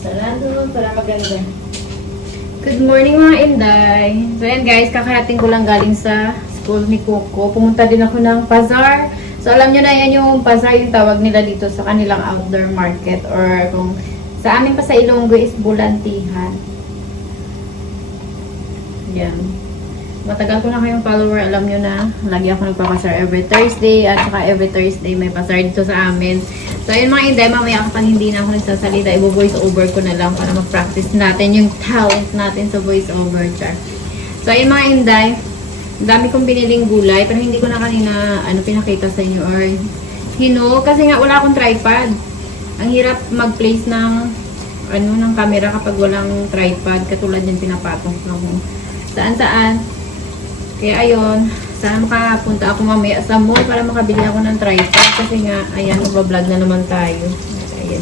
Sarado para maganda. Good morning mga Inday. So yan guys, kakarating ko lang galing sa school ni Coco. Pumunta din ako ng Pazar. So alam nyo na yan yung Pazar, yung tawag nila dito sa kanilang outdoor market. Or kung sa amin pa sa Ilonggo is Bulantihan. Yan. Matagal ko na kayong follower, alam nyo na. Lagi ako nagpapasar every Thursday. At saka every Thursday may pasar dito sa amin. So ayun mga Inday, mamaya kapag hindi na ako nagsasalita, i-voice over ko na lang para mag-practice natin yung talent natin sa voice over, char. So ayun mga Inday, dami kong biniling gulay, pero hindi ko na kanina pinakita sa inyo or kasi nga wala akong tripod. Ang hirap mag-place ng ng camera kapag walang tripod, katulad yung pinapatong ko saan-saan. Kaya ayun, sana makapunta ako mamaya sa mall para makabili ako ng tripod kasi nga, ayan, magbablog na naman tayo. Ayan.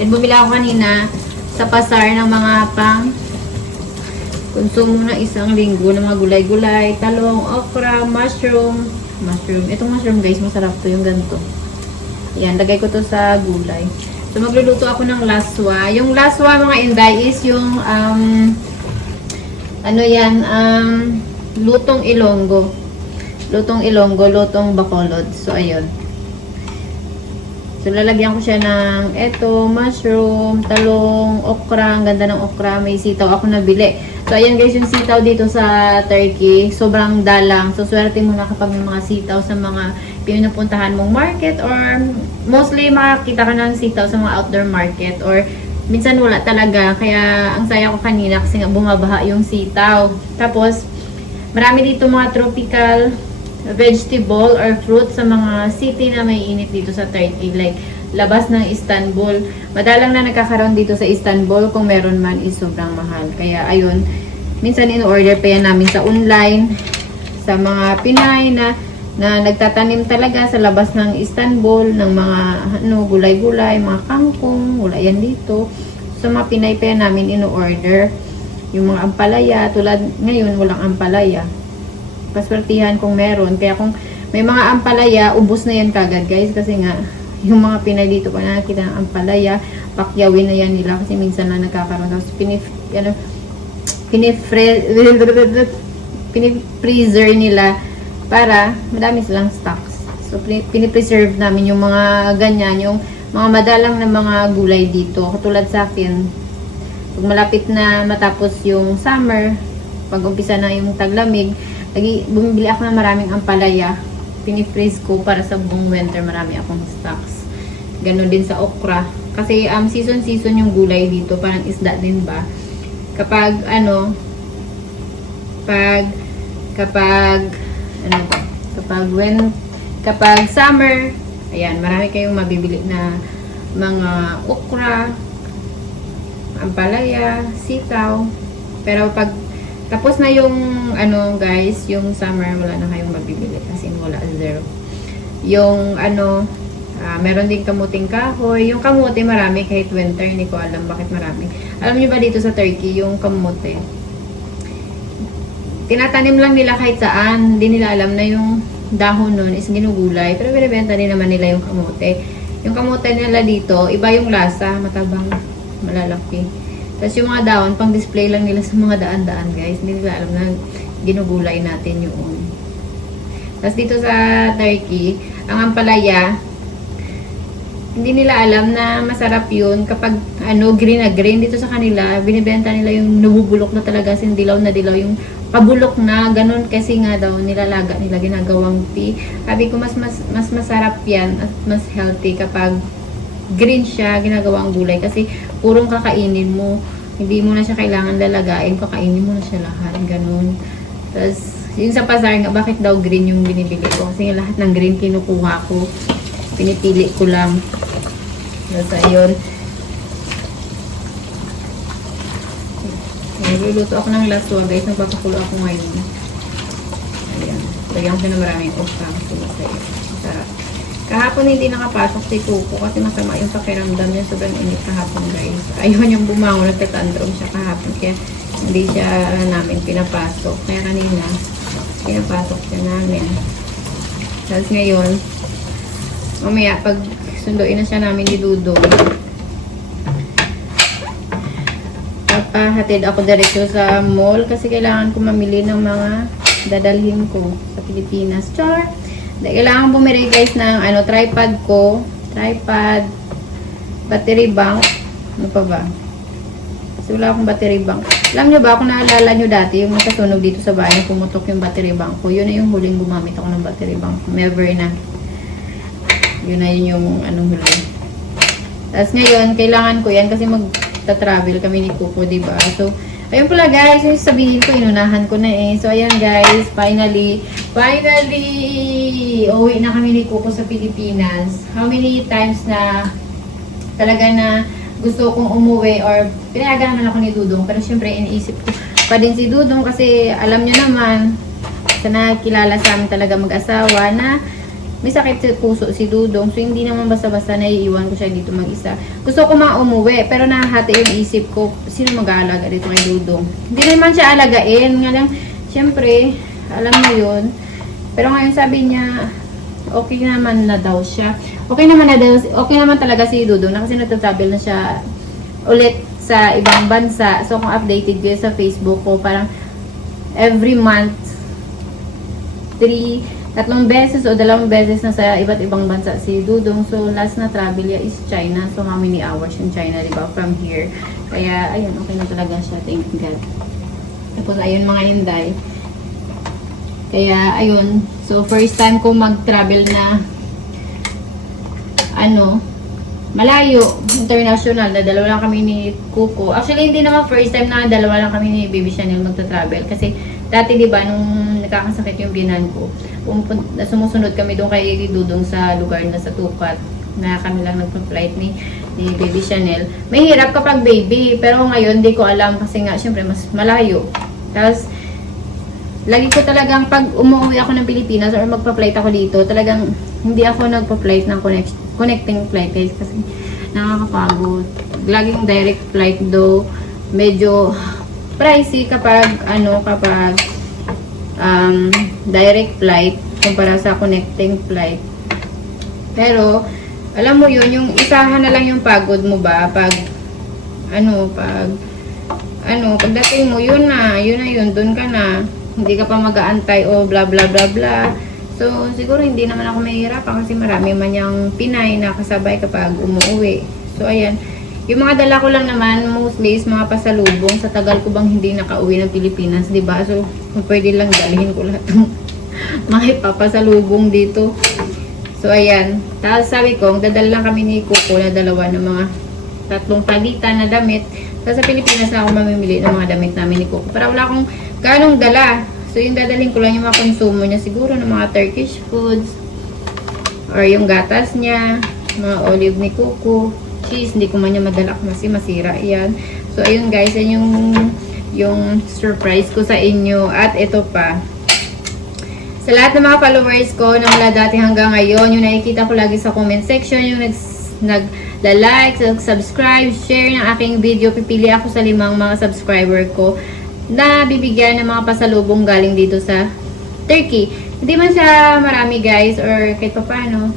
Then bumili ako kanina sa pasar ng mga pang konsumo ng isang linggo ng mga gulay-gulay, talong, okra, mushroom. Itong mushroom guys, masarap to yung ganito. Ayan, lagay ko to sa gulay. So magluluto ako ng laswa. Yung laswa mga Inday is yung lutong Ilonggo. Lutong Ilonggo, lutong Bacolod. So, ayun. So, lalagyan ko siya ng mushroom, talong, okra. Ang ganda ng okra. May sitaw ako nabili. So, ayan guys, yung sitaw dito sa Turkey. Sobrang dalang. So, swerte mo na kapag may mga sitaw sa mga pinupuntahan mong market or mostly makakita ka ng sitaw sa mga outdoor market or minsan wala talaga. Kaya, ang saya ko kanina kasi nga bumabaha yung sitaw. Tapos, marami dito mga tropical vegetable or fruit sa mga city na may init dito sa Turkey. Like, labas ng Istanbul. Madalang na nagkakaroon dito sa Istanbul. Kung meron man is sobrang mahal. Kaya, ayun. Minsan in-order pa yan namin sa online. Sa mga Pinay na nagtatanim talaga sa labas ng Istanbul. Ng mga gulay-gulay, mga kangkong. Wala yan dito. Sa mga Pinay pa yan namin in-order. Yung mga ampalaya, tulad ngayon walang ampalaya. Paswertihan kung meron. Kaya kung may mga ampalaya, ubos na yan kagad guys. Kasi nga, yung mga Pinay dito pa nakakita ng ampalaya, pakyawin na yan nila. Kasi minsan na nagkakaroon. Tapos pinifreezer nila para madami silang stocks. So, pinipreserve namin yung mga ganyan, yung mga madalang na mga gulay dito. Katulad sa akin, pag malapit na matapos yung summer, pag umpisa na yung taglamig, bumibili ako ng maraming ampalaya. Pinifreeze ko para sa buong winter, marami akong stocks. Ganon din sa okra. Kasi season-season yung gulay dito, parang isda din ba? Kapag kapag summer, ayan, marami kayong mabibili na mga okra, ampalaya, sitaw. Pero pag tapos na yung guys, yung summer, wala na kayong mabibili kasi wala, zero. Yung meron din kamuting kahoy. Yung kamote marami kahit winter, hindi ko alam bakit marami. Alam niyo ba dito sa Turkey, yung kamote, tinatanim lang nila kahit saan. Hindi nila alam na yung dahon nun is ginugulay. Pero binibenta din naman nila yung kamote. Yung kamote nila dito, iba yung lasa, matabang, malalaki. Tapos yung mga dahon, pang display lang nila sa mga daan-daan guys. Hindi nila alam na ginugulay natin yung. Tapos dito sa Turkey, ang ampalaya, hindi nila alam na masarap yun kapag green na green. Dito sa kanila, binibenta nila yung nabubulok na talaga, dilaw na dilaw, yung pabulok na, ganun kasi nga daw nilalaga nila, ginagawang tea. Sabi ko mas masarap yan at mas healthy kapag green siya, ginagawang gulay kasi purong kakainin mo, hindi mo na siya kailangan lalagain, kakainin mo na siya lahat, ganun. Tapos yung sa pasar nga, bakit daw green yung binibili ko? Kasi lahat ng green kinukuha ko, pinipili ko lang. Tapos ayun, nagluluto ako ng laswa guys, nagpapakulo ako ngayon. Ayan, lagyan ko na maraming okra. Sarap. Kahapon hindi nakapasok si Coco kasi masama yung pakiramdam niya. Sobrang init kahapon guys. Ayaw niyang bumangon, nagtatandrom siya kahapon. Kaya hindi siya namin pinapasok. Kaya kanina, pinapasok siya namin. Tapos ngayon, mamaya pag sunduin na siya namin ni Dudong, papahatid ako diretso sa mall kasi kailangan ko mamili ng mga dadalhin ko sa Pilipinas. Char! Kailangan bumili guys ng tripod ko. Tripod, battery bank. Ano pa ba? Kasi wala akong battery bank. Alam nyo ba, kung naalala nyo dati, yung nakasunog dito sa bahay, pumutok yung battery bank ko. Yun na yung huling gumamit ako ng battery bank. Never na. Yun na yun yung huli. Tapos ngayon, kailangan ko yan kasi magta-travel kami ni Kuko, diba? So, ayun pala guys, yung sabihin ko, inunahan ko na eh. So, ayan guys, finally, uwi na kami ni Kuko sa Pilipinas. How many times na talaga na gusto kong umuwi or pinayagan naman ako ni Dudong. Pero syempre, iniisip ko pa din si Dudong kasi alam nyo naman, sa nakilala sa amin talaga mag-asawa na may sakit sa puso si Dudong. So, hindi naman basta-basta naiiwan ko siya dito mag-isa. Gusto ko umuwi, pero nahati yung isip ko, sino mag-aalaga dito kay Dudong? Hindi naman siya alagain. Nga lang, syempre, alam mo yun. Pero ngayon sabi niya, okay naman na daw siya. Okay naman talaga si Dudong na kasi nagtatravel na siya ulit sa ibang bansa. So, kung updated kayo sa Facebook ko, parang every month, 3 beses o 2 beses na sa iba't ibang bansa si Dudong. So, last na travel niya is China. So, how many hours in China, diba? From here. Kaya, ayun, okay na talaga siya. Thank God. Tapos, ayun mga hinday. Kaya, ayun. So, first time ko mag-travel na malayo, international, na dalawa lang kami ni Kuko. Actually, hindi naman first time na dalawa lang kami ni Baby Chanel magta-travel. Kasi, dati, diba, nung nakakasakit yung binan ko, sumusunod kami doon kay Dudong sa lugar na sa Tukat, na kami lang nagpa-flight ni Baby Chanel. May hirap kapag baby, pero ngayon, di ko alam kasi nga, syempre, mas malayo. Tapos, lagi ko talagang pag umuwi ako ng Pilipinas or magpa-flight ako dito, talagang hindi ako nagpa-flight ng connecting flight guys kasi nakakapagod. Laging direct flight though, medyo pricey kapag direct flight kumpara sa connecting flight. Pero alam mo yun, yung isahan na lang yung pagod mo ba pag pagdating mo yun, doon ka na, hindi ka pa mag-aantay o bla bla bla bla. So siguro hindi naman ako mahihirapan kasi marami man yung Pinay na kasabay kapag umuwi. So ayan, yung mga dala ko lang naman mostly is mga pasalubong. Sa tagal ko bang hindi nakauwi ng Pilipinas, diba? So kung pwede lang dalhin ko lahat ng mga ipapasalubong dito. So ayan, tapos sabi ko dadala lang kami ni Kuko na dalawa ng mga 3 palitan na damit. Tapos sa Pilipinas na ako mamimili ng mga damit namin ni Kuko. Para wala akong ganong dala. So yung dadalhin ko lang yung mga konsumo niya siguro ng mga Turkish foods or yung gatas niya, mga olive ni Kuko, cheese, hindi ko man niya madala kasi masira yan. So ayun guys, yan yung surprise ko sa inyo. At ito pa, sa lahat ng mga followers ko na mula dati hanggang ngayon, yung nakikita ko lagi sa comment section, yung nag-like, subscribe, share ng aking video, pipili ako sa 5 mga subscriber ko na bibigyan ng mga pasalubong galing dito sa Turkey. Hindi man siya marami guys, or kahit pa paano,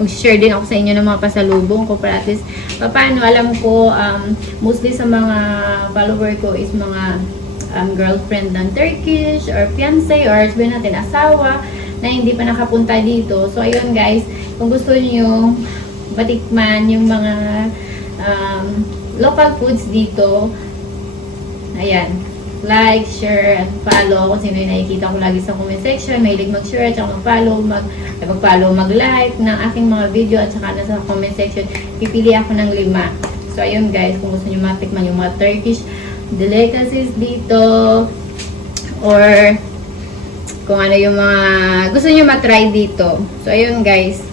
mag-share din ako sa inyo ng mga pasalubong ko para at least paano alam ko, mostly sa mga follower ko is mga girlfriend ng Turkish or fiancé or sabihin natin asawa na hindi pa nakapunta dito. So ayun guys, kung gusto niyo matikman yung mga local foods dito, ayan, like, share, and follow kung sino yung nakikita ko lagi sa comment section. Mahilig mag-share at saka mag-follow, mag-like ng aking mga video at saka nasa comment section. Pipili ako ng 5. So, ayun guys, kung gusto nyo matikman yung mga Turkish delicacies dito or kung ano yung mga gusto nyo matry dito. So, ayun guys.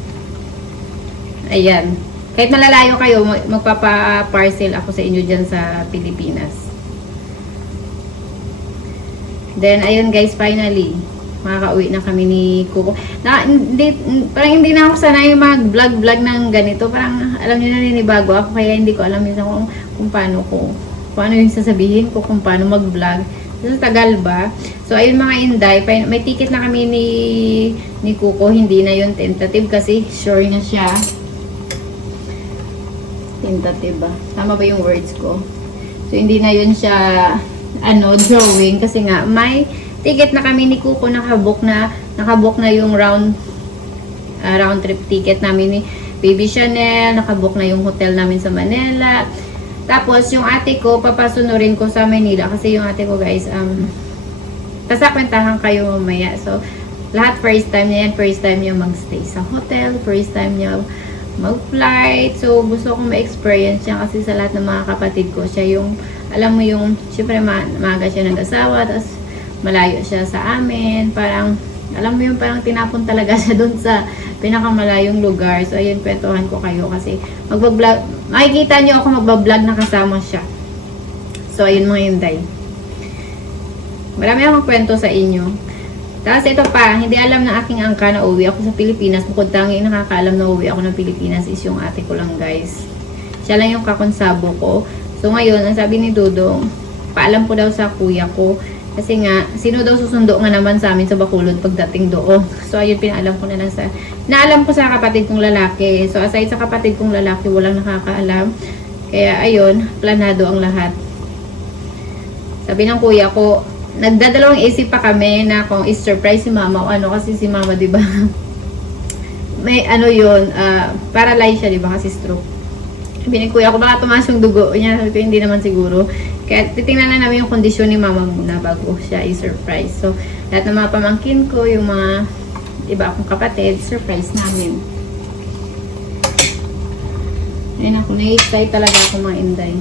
Ayan. Kahit malalayo kayo, magpapa-parcel ako sa inyo dyan sa Pilipinas. Then, ayun guys, finally, makaka-uwi na kami ni Kuko. Parang hindi na ako sanay mag-vlog ng ganito. Parang, alam niyo na, ninibago ako. Kaya hindi ko alam minsan kung paano yung sasabihin ko, kung paano mag-vlog. Sa tagal ba? So, ayun mga inday, may ticket na kami ni Kuko. Hindi na yun tentative kasi sure na siya. Tentative ba? Tama ba yung words ko? So, hindi na yun siya, drawing. Kasi nga, may ticket na kami ni Kuko, nakabook na yung round trip ticket namin ni Baby Chanel, nakabook na yung hotel namin sa Manila. Tapos, yung ate ko, papasunurin ko sa Manila. Kasi yung ate ko, guys, kasakwentahan kayo mamaya. So, lahat first time niya yan. First time niya magstay sa hotel. First time niya mag-flight. So, gusto kong ma-experience siya kasi sa lahat ng mga kapatid ko. Siya yung, alam mo yung, syempre, maaga siya nag-asawa. Tapos, malayo siya sa amin. Parang, alam mo yung parang tinapon talaga siya dun sa pinakamalayong lugar. So, ayun, kwentuhan ko kayo kasi magbablog, makikita nyo ako magbablog na kasama siya. So, ayun mga Inday. Marami akong kwento sa inyo. Tapos ito pa, hindi alam ng aking angka na uwi ako sa Pilipinas. Bukod tanging nakakaalam na uwi ako ng Pilipinas is yung ate ko lang, guys. Siya lang yung kakonsabo ko. So, ngayon, ang sabi ni Dudong, paalam ko daw sa kuya ko. Kasi nga, sino daw susundo nga naman sa amin sa Bacolod pagdating doon. So, ayun, pinaalam ko na lang naalam ko sa kapatid kong lalaki. So, aside sa kapatid kong lalaki, walang nakakaalam. Kaya, ayun, planado ang lahat. Sabi ng kuya ko, nagdadalawang isip pa kami na kung is-surprise si mama o ano. Kasi si mama, di ba, may yun, paralyzed siya, di ba, kasi stroke. Sabi ni kuya ko, baka tumaas yung dugo niya. Sabi ko, hindi naman siguro. Kaya titingnan na namin yung kondisyon ni mama muna bago siya i-surprise. So, lahat ng mga pamangkin ko, yung mga iba akong kapatid, surprise namin. Ayun ako, na-excite talaga ako mga Inday.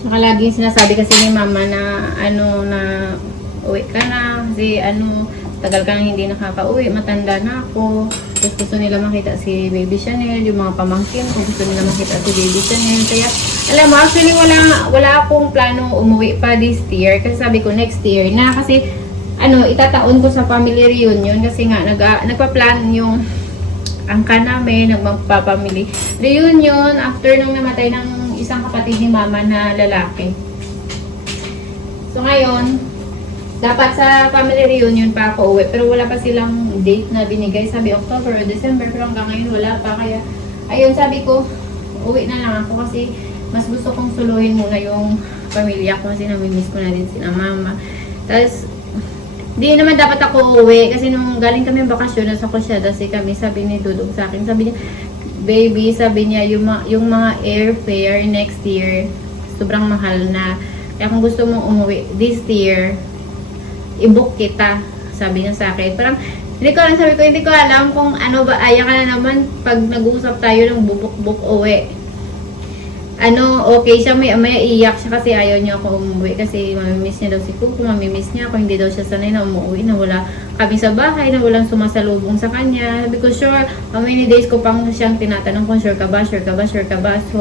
Saka laging sinasabi kasi ni mama na na uwi ka na kasi tagal ka nang hindi nakaka-uwi, matanda na ako. Tapos gusto nila makita si Baby Chanel, yung mga pamangkin ko gusto nila makita si Baby Chanel. Kaya alam mo, actually wala akong plano umuwi pa this year kasi sabi ko next year na kasi itataon ko sa family reunion kasi nga nagpa-plan yung angka namin, nagpapamily reunion after nung namatay ng isang kapatid ni mama na lalaki. So ngayon, dapat sa family reunion pa ako uwi, pero wala pa silang date na binigay. Sabi October o December, pero hanggang ngayon wala pa. Kaya, ayun, sabi ko, uwi na lang ako kasi mas gusto kong suluhin muna yung pamilya ko kasi namimiss ko na din sila mama. Tapos, di naman dapat ako uwi kasi nung galing kami ang bakasyon, nasa Cosyada kami, sabi ni Dudong sa akin, sabi niya, baby, sabi niya, yung mga airfare next year, sobrang mahal na. Kaya kung gusto mong umuwi this year, i-book kita, sabi niya sa akin. Parang, hindi ko alam kung ano ba, aya ka na naman pag nag-uusap tayo ng bubuk-buk uwi. Okay siya, may iyak siya kasi ayaw niya ako umuwi kasi mamimiss niya daw si Kuko, mamimiss niya ako, hindi daw siya sanay na umuwi, na wala kami sa bahay, na walang sumasalubong sa kanya. Sabi ko, sure, how many days ko pang siyang tinatanong kung sure ka ba. So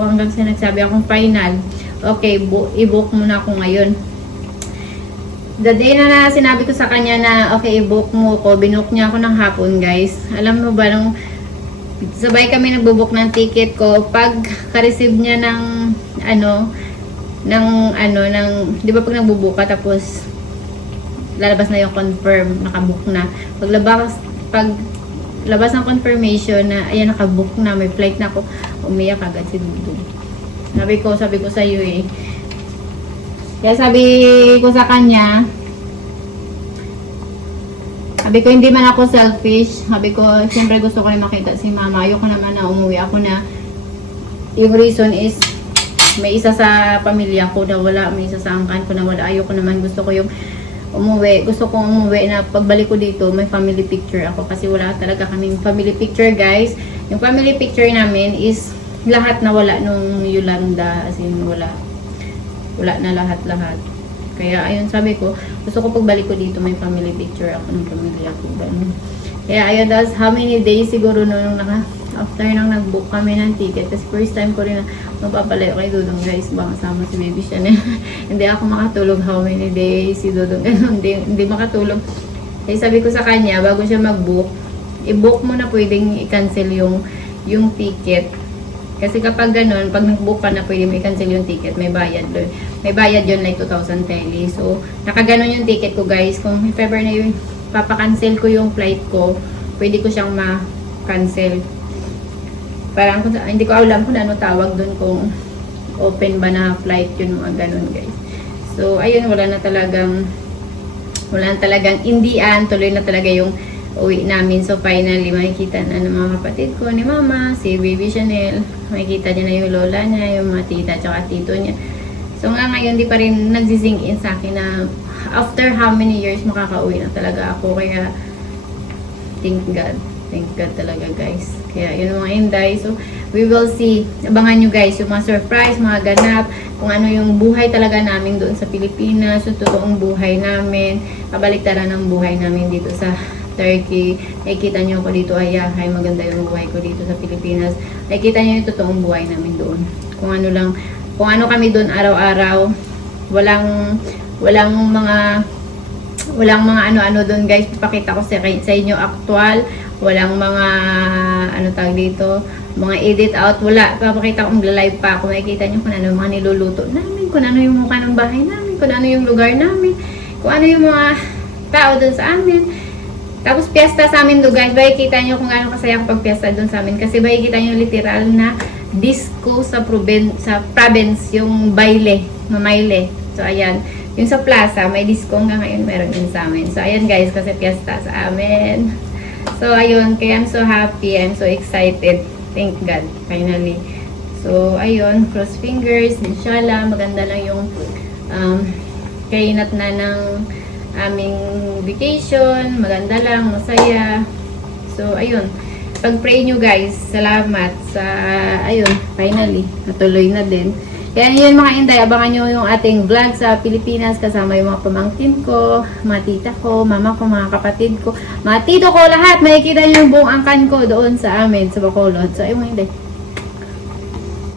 hanggang sa nagsabi akong final, okay, i-book muna ako ngayon. The day na sinabi ko sa kanya na okay, i-book mo ko, binook niya ako ng hapon, guys. Alam mo ba, nung sabay kami nagbo-book ng ticket ko, pag ka-receive niya ng di ba pag nagbo-book ka tapos lalabas na yung confirm, nakabook na. Pag labas ng confirmation na ayan, nakabook na, may flight na ako, umiyak agad si Dudong. Sabi ko sa iyo eh. Kaya sabi ko sa kanya, sabi ko, hindi man ako selfish. Sabi ko, siyempre gusto ko rin makita si mama. Ayoko naman na umuwi ako na yung reason is may isa sa pamilya ko na wala, may isa sa angkan ko na wala. Ayoko naman, gusto ko yung umuwi. Gusto ko umuwi na pagbalik ko dito, may family picture ako. Kasi wala talaga kaming family picture, guys. Yung family picture namin is lahat na wala nung Yolanda. As in, wala na lahat-lahat. Kaya, ayun, sabi ko, gusto ko pagbalik ko dito, may family picture ako ng pamilya ko. Ganun. Kaya, ayun, that's how many days siguro nung after nang nag-book kami ng ticket. Kasi first time ko rin na mapapalayo kay Dudong, guys, baka kasama si Baby Chanel. Hindi ako makatulog how many days, si Dudong, hindi makatulog. Kaya sabi ko sa kanya, bago siya mag-book, i-book mo na pwedeng i-cancel yung ticket. Kasi kapag ganun, pag nag-book ka na, pwede may cancel yung ticket, may bayad doon. May bayad yun like 2,000 tele. So, nakaganon yung ticket ko guys. Kung if ever na yun, papakancel ko yung flight ko, pwede ko siyang ma-cancel. Parang, hindi ko alam kung ano tawag doon, kung open ba na flight yun, mga ganun guys. So, ayun, wala na talagang indian, tuloy na talaga yung uwi namin. So, finally, makikita na ng mga kapatid ko, ni Mama, si Baby Chanel. Makikita niya na yung lola niya, yung mga tita, tsaka tito niya. So, ngayon, di pa rin nagsisink in sa akin na after how many years makakauwi na talaga ako. Kaya, thank God. Thank God talaga, guys. Kaya, yun mga inday. So, we will see. Abangan nyo, guys, yung mga surprise, mga ganap, kung ano yung buhay talaga namin doon sa Pilipinas, yung totoong buhay namin, kabaliktaran ng buhay namin dito sa Turkey. Nakikita nyo ako dito, ay maganda yung buhay ko dito sa Pilipinas. Nakikita nyo yung totoong buhay namin doon. Kung ano kami doon araw-araw. Walang mga ano-ano doon guys. Papakita ko sa inyo actual. Walang mga ano tawag dito, mga edit out. Wala. Papakita ko, mag-live pa ako. Nakikita nyo kung ano yung mga niluluto namin, kung ano yung mukha ng bahay namin, kung ano yung lugar namin, kung ano yung mga tao doon sa amin. Tapos piyesta sa amin do guys, makikita nyo kung gaano kasaya kapag piyesta doon sa amin. Kasi makikita nyo literal na disco sa province, yung baile, mamayle. So ayan, yung sa plaza, may disco hanggang ngayon meron din sa amin. So ayan guys, kasi piyesta sa amin. So ayun, kaya I'm so happy, I'm so excited. Thank God, finally. So ayun, cross fingers, inshallah, maganda lang yung kainat na ng aming vacation, maganda lang, masaya. So, ayun. Pag-pray nyo guys, salamat sa, ayun, finally, natuloy na din. Kaya yun mga inday, abangan nyo yung ating vlog sa Pilipinas, kasama yung mga pamangkin ko, mga tita ko, mama ko, mga kapatid ko, mga tito ko, lahat. Makikita nyo yung buong angkan ko doon sa amin, sa Bacolod. So, ayun mga inday.